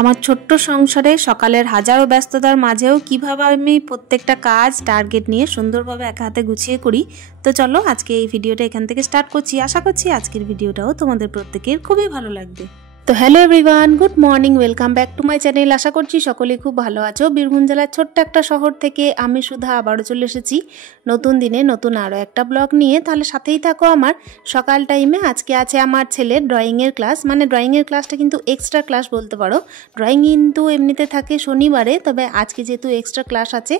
আমার ছোট্ট সংসারে সকালের হাজারো ব্যস্ততার মাঝেও কিভাবে আমি প্রত্যেকটা কাজ টার্গেট নিয়ে সুন্দরভাবে এক হাতে গুছিয়ে করি। তো চলো আজকে এই ভিডিওটা এখান থেকে স্টার্ট করছি। আশা করছি আজকের ভিডিওটাও তোমাদের প্রত্যেকের খুবই ভালো লাগবে। তো hello everyone, good morning, welcome back to my channel. আশা করছি সকলেই খুব ভালো আছো। বীরভূম জেলার ছোট্ট একটা শহর থেকে আমি সুধা আবারও চলে এসেছি নতুন দিনে নতুন আরও একটা ব্লগ নিয়ে। তাহলে সাথেই থাকো আমার। সকাল টাইমে আজকে আছে আমার ছেলের ড্রয়িংয়ের ক্লাস, মানে ড্রয়িংয়ের ক্লাসটা কিন্তু এক্সট্রা ক্লাস বলতে পারো। ড্রয়িং কিন্তু এমনিতে থাকে শনিবারে, তবে আজকে যেহেতু এক্সট্রা ক্লাস আছে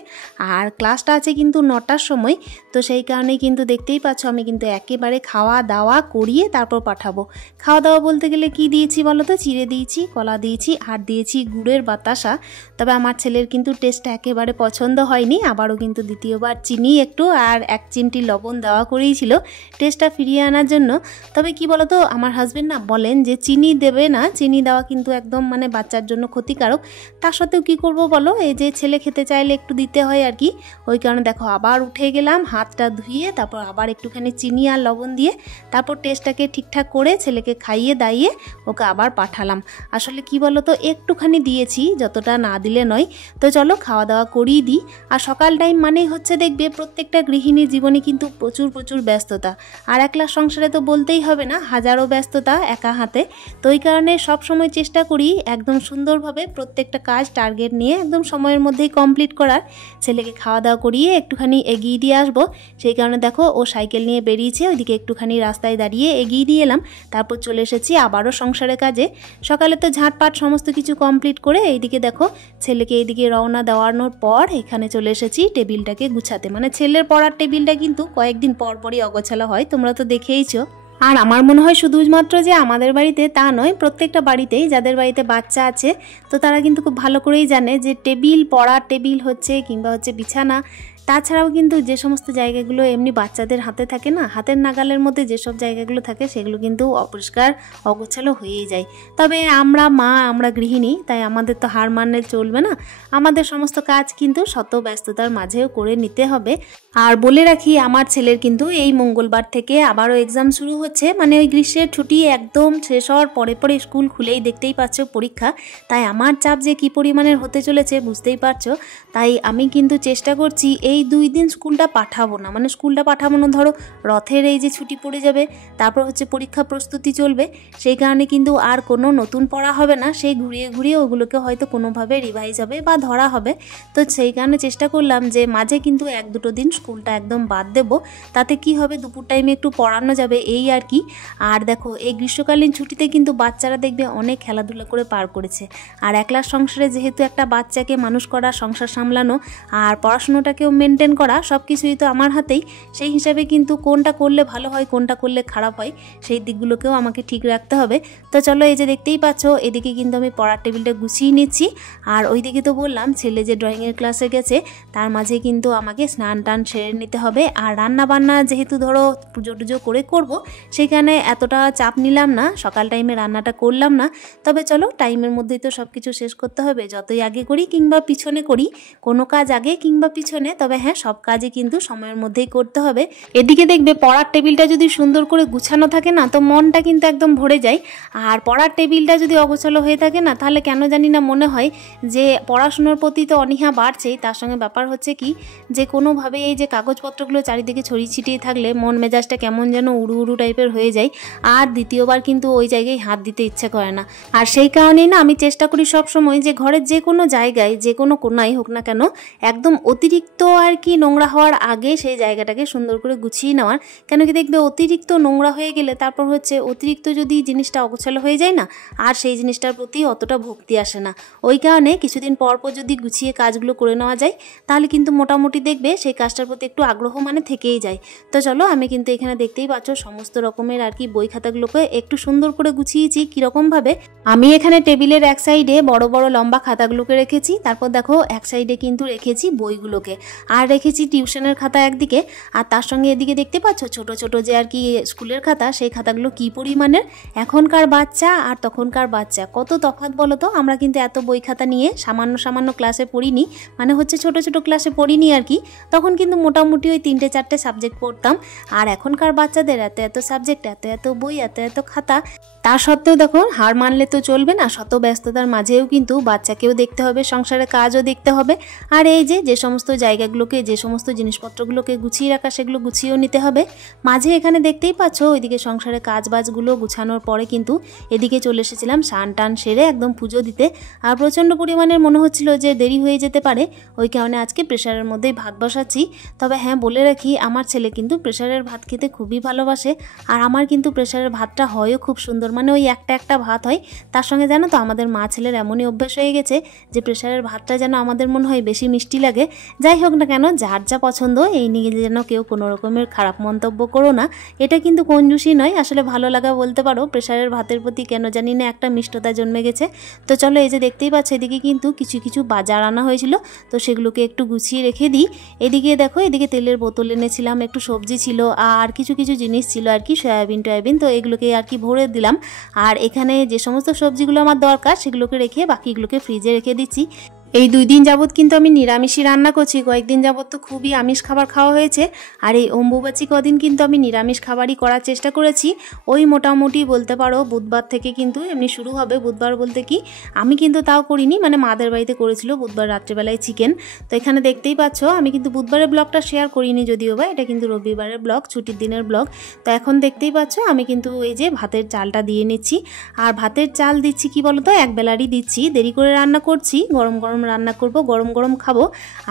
আর ক্লাসটা আছে কিন্তু 9টার সময়, তো সেই কারণেই কিন্তু দেখতেই পাচ্ছ আমি কিন্তু একেবারে খাওয়া দাওয়া করিয়ে তারপর পাঠাবো। খাওয়া দাওয়া বলতে গেলে কি দিয়েছি বলো তো? চিড়ে দিয়েছি, কলা দিয়েছি আর দিয়েছি গুড়ের বাতাসা। তবে আমার ছেলের কিন্তু টেস্টটা একেবারে পছন্দ হয়নি, আবারও কিন্তু দ্বিতীয়বার চিনি একটু আর 1 চিমটি লবণ দেওয়া করেই ছিল টেস্টটা ফিরিয়ে আনার জন্য। তবে কি বলো তো, আমার হাজবেন্ড না বলেন যে চিনি দেবে না, চিনি দেওয়া কিন্তু একদম মানে বাচ্চার জন্য ক্ষতিকারক। তার সত্ত্বেও কী করবো বলো, এই যে ছেলে খেতে চাইলে একটু দিতে হয় আর কি। ওই কারণে দেখো আবার উঠে গেলাম, হাতটা ধুয়ে তারপর আবার একটুখানি চিনি আর লবণ দিয়ে তারপর টেস্টটাকে ঠিকঠাক করে ছেলেকে খাইয়ে দাইয়ে ওকে আবার পাঠালাম। আসলে কি বলো তো, একটুখানি দিয়েছি, যতটা না দিলে নয়। তো চলো খাওয়া দাওয়া করিয়ে দিই। আর সকাল টাইম মানেই হচ্ছে দেখবে প্রত্যেকটা গৃহিণীর জীবনে কিন্তু প্রচুর ব্যস্ততা। আর একলা সংসারে তো বলতেই হবে না, হাজারো ব্যস্ততা একা হাতে। তো ওই কারণে সব সময় চেষ্টা করি একদম সুন্দরভাবে প্রত্যেকটা কাজ টার্গেট নিয়ে একদম সময়ের মধ্যেই কমপ্লিট করার। ছেলেকে খাওয়া দাওয়া করিয়ে একটুখানি এগিয়ে দিয়ে আসবো, সেই কারণে দেখো ও সাইকেল নিয়ে বেরিয়েছে, ওইদিকে একটুখানি রাস্তায় দাঁড়িয়ে এগিয়ে দিয়ে এলাম। তারপর চলে এসেছি আবারও সংসারের কাজে। সকালে তো ঝাঁটপাট সমস্ত কিছু কমপ্লিট করে এইদিকে দেখো ছেলেকে এইদিকে রওনা দেওয়ানোর পর এখানে চলে এসেছি টেবিলটাকে গুছাতে। মানে ছেলের পড়ার টেবিলটা কিন্তু কয়েকদিন পরই অগোছালো হয়, তোমরা তো দেখেইছো। আর আমার মনে হয় শুধুমাত্র যে আমাদের বাড়িতে তা নয়, প্রত্যেকটা বাড়িতেই যাদের বাড়িতে বাচ্চা আছে তো তারা কিন্তু খুব ভালো করেই জানে যে টেবিল, পড়ার টেবিল হচ্ছে কিংবা হচ্ছে বিছানা, তাছাড়াও কিন্তু যে সমস্ত জায়গাগুলো এমনি বাচ্চাদের হাতে থাকে না, হাতের নাগালের মধ্যে যেসব জায়গাগুলো থাকে সেগুলো কিন্তু অপরিষ্কার অগোছালো হয়েই যায়। তবে আমরা গৃহিণী, তাই আমাদের তো হার মানলে চলবে না। আমাদের সমস্ত কাজ কিন্তু শত ব্যস্ততার মাঝেও করে নিতে হবে। আর বলে রাখি, আমার ছেলের কিন্তু এই মঙ্গলবার থেকে আবারও এক্সাম শুরু হচ্ছে, মানে ওই গ্রীষ্মের ছুটি একদম শেষ হওয়ার পরে স্কুল খুলেই দেখতেই পাচ্ছ পরীক্ষা। তাই আমার চাপ যে কী পরিমাণের হতে চলেছে বুঝতেই পারছো। তাই আমি কিন্তু চেষ্টা করছি এই 2 দিন স্কুলটা পাঠাবো না, মানে স্কুলটা পাঠাবো না, ধরো রথের এই যে ছুটি পড়ে যাবে, তারপর হচ্ছে পরীক্ষা প্রস্তুতি চলবে, সেই কারণে কিন্তু আর কোনো নতুন পড়া হবে না, সেই ঘুরিয়ে ওগুলোকে হয়তো কোনোভাবে রিভাইজ হবে বা ধরা হবে। তো সেই কারণে চেষ্টা করলাম যে মাঝে কিন্তু 1-2 দিন স্কুলটা একদম বাদ দেবো। তাতে কি হবে, দুপুর টাইমে একটু পড়ানো যাবে এই আর কি। আর দেখো এই গ্রীষ্মকালীন ছুটিতে কিন্তু বাচ্চারা দেখবে অনেক খেলাধুলা করে পার করেছে। আর একলা সংসারে যেহেতু একটা বাচ্চাকে মানুষ করা, সংসার সামলানো আর পড়াশুনোটাকেও মেনটেন করা, সব কিছুই তো আমার হাতেই। সেই হিসাবে কিন্তু কোনটা করলে ভালো হয়, কোনটা করলে খারাপ হয়, সেই দিকগুলোকেও আমাকে ঠিক রাখতে হবে। তো চলো এই যে দেখতেই পাচ্ছ এদিকে কিন্তু আমি পড়ার টেবিলটা গুছিয়ে নিচ্ছি। আর ওইদিকে তো বললাম ছেলে যে ড্রয়িংয়ের ক্লাসে গেছে, তার মাঝে কিন্তু আমাকে স্নান টান সেরে নিতে হবে। আর রান্না বান্না যেহেতু ধরো পুজো করে করবো, সেখানে এতটা চাপ নিলাম না, সকাল টাইমে রান্নাটা করলাম না। তবে চলো টাইমের মধ্যেই তো সব কিছু শেষ করতে হবে, যতই আগে করি কিংবা পিছনে করি, কোনো কাজ আগে কিংবা পিছনে, তবে হ্যাঁ সব কাজই কিন্তু সময়ের মধ্যেই করতে হবে। এদিকে দেখবে পড়ার টেবিলটা যদি সুন্দর করে গুছানো থাকে না, তো মনটা কিন্তু একদম ভরে যায়। আর পড়ার টেবিলটা যদি অগোছালো হয়ে থাকে না, তাহলে কেন জানি না মনে হয় যে পড়াশোনার প্রতি তো অনীহা বাড়ছেই, তার সঙ্গে ব্যাপার হচ্ছে কি যে কোনোভাবে এই যে কাগজপত্রগুলো চারিদিকে ছড়িয়ে ছিটিয়ে থাকলে মন মেজাজটা কেমন যেন উড়ু টাইপের হয়ে যায়। আর দ্বিতীয়বার কিন্তু ওই জায়গায় হাত দিতে ইচ্ছে করে না। আর সেই কারণেই না আমি চেষ্টা করি সব সময় যে ঘরের যে কোনো জায়গায়, যে কোনো কোনায় হোক না কেন, একদম অতিরিক্ত আর কি নোংরা হওয়ার আগে সেই জায়গাটাকে সুন্দর করে গুছিয়ে নেওয়ার। কেন কি দেখবে অতিরিক্ত নোংরা হয়ে গেলে তারপর হচ্ছে অতিরিক্ত যদি জিনিসটা অগোছালো হয়ে যায় না, আর সেই জিনিসটার প্রতি অতটা ভক্তি আসে না। ওই কারণে কিছুদিন পর যদি গুছিয়ে কাজগুলো করে নেওয়া যায়, তাহলে কিন্তু মোটামুটি দেখবে সেই কাজটার প্রতি একটু আগ্রহ মানে থেকেই যায়। তো চলো আমি কিন্তু এখানে দেখতেই পাচ্ছ সমস্ত রকমের আর কি বই খাতাগুলোকে একটু সুন্দর করে গুছিয়েছি। কীরকমভাবে, আমি এখানে টেবিলের এক সাইডে বড় লম্বা খাতাগুলোকে রেখেছি, তারপর দেখো এক সাইডে কিন্তু রেখেছি বইগুলোকে। আর রেখেছি টিউশনের খাতা একদিকে, আর তার সঙ্গে এদিকে দেখতে পাচ্ছ ছোট ছোট যে আর কি স্কুলের খাতা, সেই খাতাগুলো কি পরিমাণের। এখনকার বাচ্চা আর তখনকার বাচ্চা কত তফাৎ বলো তো। আমরা কিন্তু এত বই খাতা নিয়ে সামান্য সামান্য ক্লাসে পড়িনি, মানে হচ্ছে ছোট ছোট ক্লাসে পড়িনি আর কি। তখন কিন্তু মোটামুটি ওই 3-4টে সাবজেক্ট পড়তাম। আর এখনকার বাচ্চাদের এত এত সাবজেক্ট, এত এত বই, এত এত খাতা। তা সত্ত্বেও দেখো হার মানলে তো চলবে না, শত ব্যস্ততার মাঝেও কিন্তু বাচ্চাকেও দেখতে হবে, সংসারের কাজও দেখতে হবে। আর এই যে সমস্ত জায়গাগুলোকে, যে সমস্ত জিনিসপত্রগুলোকে গুছিয়ে রাখা, সেগুলো গুছিয়েও নিতে হবে। মাঝে এখানে দেখতেই পাচ্ছ ওইদিকে সংসারের কাজ বাজগুলো গুছানোর পরে কিন্তু এদিকে চলে এসেছিলাম স্নান টান সেরে একদম পুজো দিতে। আর প্রচণ্ড পরিমাণের মনে হচ্ছিল যে দেরি হয়ে যেতে পারে, ওই কারণে আজকে প্রেশারের মধ্যেই ভাত বসাচ্ছি। তবে হ্যাঁ বলে রাখি, আমার ছেলে কিন্তু প্রেশারের ভাত খেতে খুবই ভালোবাসে। আর আমার কিন্তু প্রেশারের ভাতটা হয়ও খুব সুন্দর, মানে ওই একটা একটা ভাত হয়। তার সঙ্গে জানো তো আমাদের মা ছেলের এমনই অভ্যাস হয়ে গেছে যে প্রেশারের ভাতটা যেন আমাদের মনে হয় বেশি মিষ্টি লাগে। যাই হোক না কেন, যার যা পছন্দ, এই নিয়ে যেন কেউ কোনো রকমের খারাপ মন্তব্য করো না। এটা কিন্তু কঞ্জুসি নয়, আসলে ভালো লাগা বলতে পারো। প্রেশারের ভাতের প্রতি কেন জানি না একটা মিষ্টতা জন্মে গেছে। তো চলো, এই যে দেখতেই পাচ্ছ এদিকে কিন্তু কিছু কিছু বাজার আনা হয়েছিল, তো সেগুলোকে একটু গুছিয়ে রেখে দিই। এদিকে দেখো, এদিকে তেলের বোতল এনেছিলাম, একটু সবজি ছিল, আর কিছু কিছু জিনিস ছিল আর কি, সয়াবিন টয়াবিন, তো এগুলোকে আর কি ভরে দিলাম। আর এখানে যে সমস্ত সবজিগুলো আমার দরকার সেগুলোকে রেখে বাকিগুলোকে ফ্রিজে রেখে দিচ্ছি। এই 2 দিন যাবৎ কিন্তু আমি নিরামিষই রান্না করছি, কয়েকদিন যাবৎ তো খুবই আমিষ খাবার খাওয়া হয়েছে। আর এই অম্বুবাচী কদিন কিন্তু আমি নিরামিষ খাবারই করার চেষ্টা করেছি। ওই মোটামুটি বলতে পারো বুধবার থেকে কিন্তু এমনি শুরু হবে। বুধবার বলতে কি, আমি কিন্তু তাও করিনি, মানে মাদের বাড়িতে করেছিল বুধবার রাত্রেবেলায় চিকেন। তো এখানে দেখতেই পাচ্ছ আমি কিন্তু বুধবারের ব্লগটা শেয়ার করিনি যদিও বা, এটা কিন্তু রবিবারের ব্লগ, ছুটির দিনের ব্লগ। তো এখন দেখতেই পাচ্ছ আমি কিন্তু এই যে ভাতের চালটা দিয়ে নিচ্ছি। আর ভাতের চাল দিচ্ছি কি বলতো, একবেলারই দিচ্ছি, দেরি করে রান্না করছি, গরম গরম রান্না করব, গরম গরম খাবো।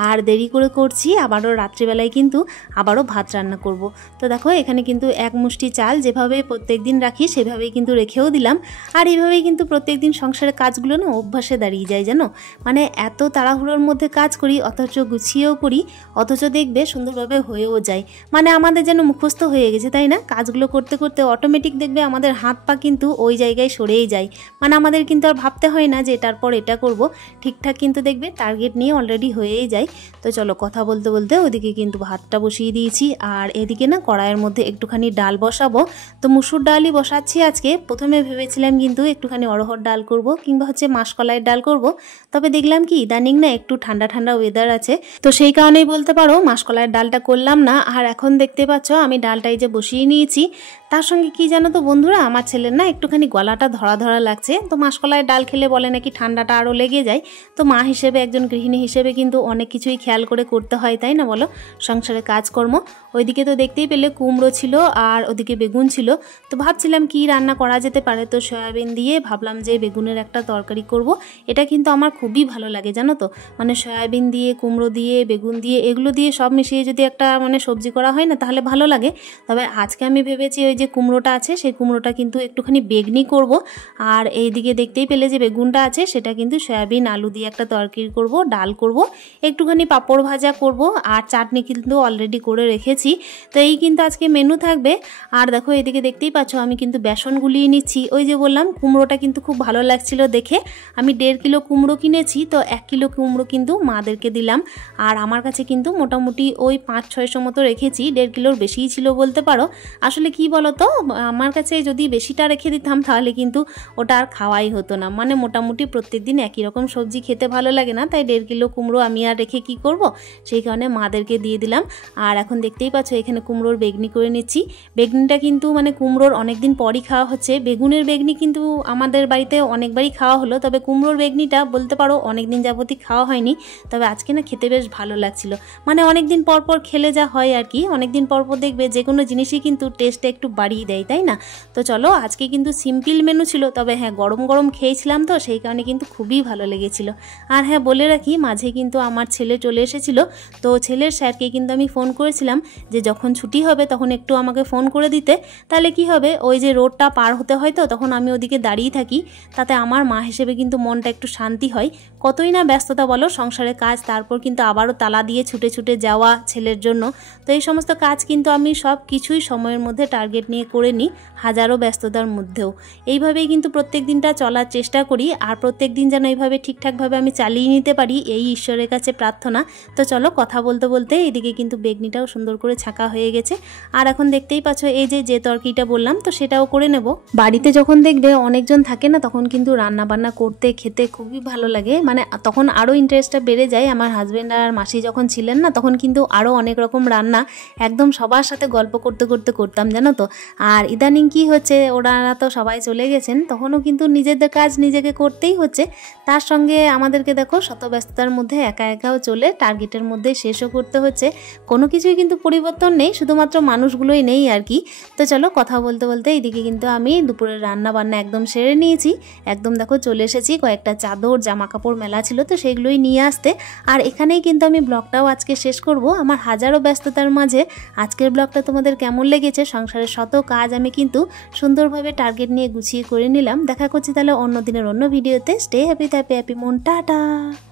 আর দেরি করে করছি, আবারও রাত্রিবেলায় কিন্তু আবারও ভাত রান্না করব। তো দেখো এখানে কিন্তু এক মুষ্টি চাল যেভাবে প্রত্যেক দিন রাখি সেভাবেই কিন্তু রেখেও দিলাম। আর এইভাবেই কিন্তু প্রত্যেক দিন সংসারের কাজগুলো না অভ্যাসে দাঁড়িয়ে যায় জানো। মানে এত তাড়াহুড়োর মধ্যে কাজ করি, অথচ গুছিয়েও করি, অথচ দেখবে সুন্দরভাবে হয়েও যায়। মানে আমাদের যেন মুখস্থ হয়ে গেছে, তাই না? কাজগুলো করতে করতে অটোমেটিক দেখবে আমাদের হাত পা কিন্তু ওই জায়গায় সরেই যায়। মানে আমাদের কিন্তু আর ভাবতে হয় না যে এটার পর এটা করব, ঠিকঠাক কিন্তু দেখবে টার্গেট নিয়ে অলরেডি হয়েই যায়। তো চলো, কথা বলতে বলতে ওদিকে কিন্তু ভাতটা বসিয়ে দিয়েছি। আর এদিকে না কড়াইয়ের মধ্যে একটুখানি ডাল বসাবো। তো মুসুর ডালই বসাচ্ছি আজকে। প্রথমে ভেবেছিলাম কিন্তু একটুখানি অরহর ডাল করব, কিংবা হচ্ছে মাসকলাইয়ের ডাল করব। তবে দেখলাম কি ইদানিং না একটু ঠান্ডা ঠান্ডা ওয়েদার আছে, তো সেই কারণেই বলতে পারো মাসকলাইয়ের ডালটা করলাম না। আর এখন দেখতে পাচ্ছ আমি ডালটাই যে বসিয়ে নিয়েছি। তার সঙ্গে কি জানো তো বন্ধুরা, আমার ছেলের না একটুখানি গলাটা ধরা ধরা লাগছে। তো মাসকলাইয়ের ডাল খেলে বলে নাকি ঠান্ডাটা আরও লেগে যায়। তো মা হিসেবে, একজন গৃহিণী হিসেবে কিন্তু অনেক কিছুই খেয়াল করে করতে হয়, তাই না বলো, সংসারে কাজকর্ম। ওইদিকে তো দেখতেই পেলে কুমড়ো ছিল আর ওদিকে বেগুন ছিল। তো ভাবছিলাম কি রান্না করা যেতে পারে, তো সয়াবিন দিয়ে ভাবলাম যে বেগুনের একটা তরকারি করব। এটা কিন্তু আমার খুবই ভালো লাগে জানো তো, মানে সয়াবিন দিয়ে, কুমড়ো দিয়ে, বেগুন দিয়ে, এগুলো দিয়ে সব মিশিয়ে যদি একটা মানে সবজি করা হয় না, তাহলে ভালো লাগে। তবে আজকে আমি ভেবেছি ওই যে কুমড়োটা আছে সেই কুমড়োটা কিন্তু একটুখানি বেগনি করব। আর এইদিকে দেখতেই পেলে যে বেগুনটা আছে সেটা কিন্তু সয়াবিন আলু দিয়ে একটা তরকারি করব, ডাল করব, একটুখানি পাঁপড় ভাজা করব, আর চাটনি কিন্তু অলরেডি করে রেখেছি। তো এই কিন্তু আজকে মেনু থাকবে। আর দেখো এদিকে দেখতেই পাচ্ছ আমি কিন্তু বেসন গুলিয়ে নিচ্ছি। ওই যে বললাম কুমড়োটা কিন্তু খুব ভালো লাগছিল দেখে, আমি 1.5 কিলো কুমড়ো কিনেছি, তো 1 কিলো কুমড়ো কিন্তু মাদেরকে দিলাম। আর আমার কাছে কিন্তু মোটামুটি ওই 500-600 মতো রেখেছি, 1.5 কিলোর বেশিই ছিল বলতে পারো। আসলে কি বলতো, আমার কাছে যদি বেশিটা রেখে দিতাম তাহলে কিন্তু ওটা আর খাওয়াই হতো না। মানে মোটামুটি প্রত্যেকদিন একই রকম সবজি খেতে ভালো লাগে না, তাই 1.5 কিলো কুমড়ো আমি আর রেখে কি করব, সেই কারণে মাদেরকে দিয়ে দিলাম। আর এখন দেখতেই পাচ্ছ এখানে কুমড়োর বেগনি করে নিচ্ছি। বেগনিটা কিন্তু মানে কুমড়োর অনেকদিন পরই খাওয়া হচ্ছে। বেগুনের বেগনি কিন্তু আমাদের বাড়িতে অনেকবারই খাওয়া হলো, তবে কুমড়োর বেগনিটা বলতে পারো অনেকদিন যাবতই খাওয়া হয়নি। তবে আজকে না খেতে বেশ ভালো লাগছিল, মানে অনেকদিন পর পর খেলে যা হয় আর কি, অনেকদিন পর পর দেখবে যে কোনো জিনিসই কিন্তু টেস্টটা একটু বাড়িয়ে দেয়, তাই না? তো চলো, আজকে কিন্তু সিম্পল মেনু ছিল, তবে হ্যাঁ গরম গরম খেয়েছিলাম তো সেই কারণে কিন্তু খুবই ভালো লেগেছিল। আর হ্যাঁ বলে রাখি, মাঝে কিন্তু আমার ছেলে চলে এসেছিল। তো ছেলের স্যারকে কিন্তু আমি ফোন করেছিলাম যে যখন ছুটি হবে তখন একটু আমাকে ফোন করে দিতে, তাহলে কি হবে ওই যে রোডটা পার হতে হয়, তো তখন আমি ওদিকে দাঁড়িয়ে থাকি, তাতে আমার মা হিসেবে কিন্তু মনটা একটু শান্তি হয়। কতই না ব্যস্ততা বলো, সংসারের কাজ, তারপর কিন্তু আবারও তালা দিয়ে ছুটে ছুটে যাওয়া ছেলের জন্য। তো এই সমস্ত কাজ কিন্তু আমি সব কিছুই সময়ের মধ্যে টার্গেট নিয়ে করে নিই হাজারো ব্যস্ততার মধ্যেও। এইভাবেই কিন্তু প্রত্যেক দিনটা চলার চেষ্টা করি, আর প্রত্যেক দিন যেন এইভাবে ঠিকঠাকভাবে আমি চালিয়ে নিতে পারি, এই ঈশ্বরের কাছে প্রার্থনা। তো চলো কথা বলতে বলতে এদিকে কিন্তু বেগনিটাও সুন্দর করে ছাঁকা হয়ে গেছে। আর এখন দেখতেই পাচ্ছ এই যে তরকারিটা বললাম, তো সেটাও করে নেব। বাড়িতে যখন দেখবে অনেকজন থাকে না, তখন কিন্তু রান্না বান্না করতে খেতে খুবই ভালো লাগে, মানে তখন আরও ইন্টারেস্টটা বেড়ে যায়। আমার হাজব্যান্ড আর মাসি যখন ছিলেন না, তখন কিন্তু আরও অনেক রকম রান্না একদম সবার সাথে গল্প করতে করতে করতাম, জানো তো। আর ইদানিং কি হচ্ছে, ওনারা তো সবাই চলে গেছেন, তখনও কিন্তু নিজেদের কাজ নিজেকে করতেই হচ্ছে, তার সঙ্গে আমাদেরকে দেখো শত ব্যস্ততার মধ্যে একা একাও চলে টার্গেটের মধ্যে শেষও করতে হচ্ছে। কোনো কিছুই কিন্তু পরিবর্তন নেই, শুধুমাত্র মানুষগুলোই নেই আর কি। তো চলো কথা বলতে বলতে এইদিকে কিন্তু আমি দুপুরের রান্না বান্না একদম সেরে নিয়েছি। একদম দেখো চলে এসেছি, কয়েকটা চাদর জামা কাপড় মেলা ছিল তো সেগুলোই নিয়ে আসতে। আর এখানেই কিন্তু আমি ব্লগটাও আজকে শেষ করব আমার হাজারো ব্যস্ততার মাঝে। আজকের ব্লগটা তোমাদের কেমন লেগেছে? সংসারের শত কাজ আমি কিন্তু সুন্দরভাবে টার্গেট নিয়ে গুছিয়ে করে নিলাম। দেখা করছি তাহলে অন্য দিনের অন্য ভিডিওতে। স্টে হ্যাপি, হ্যাপি মন, টাটা।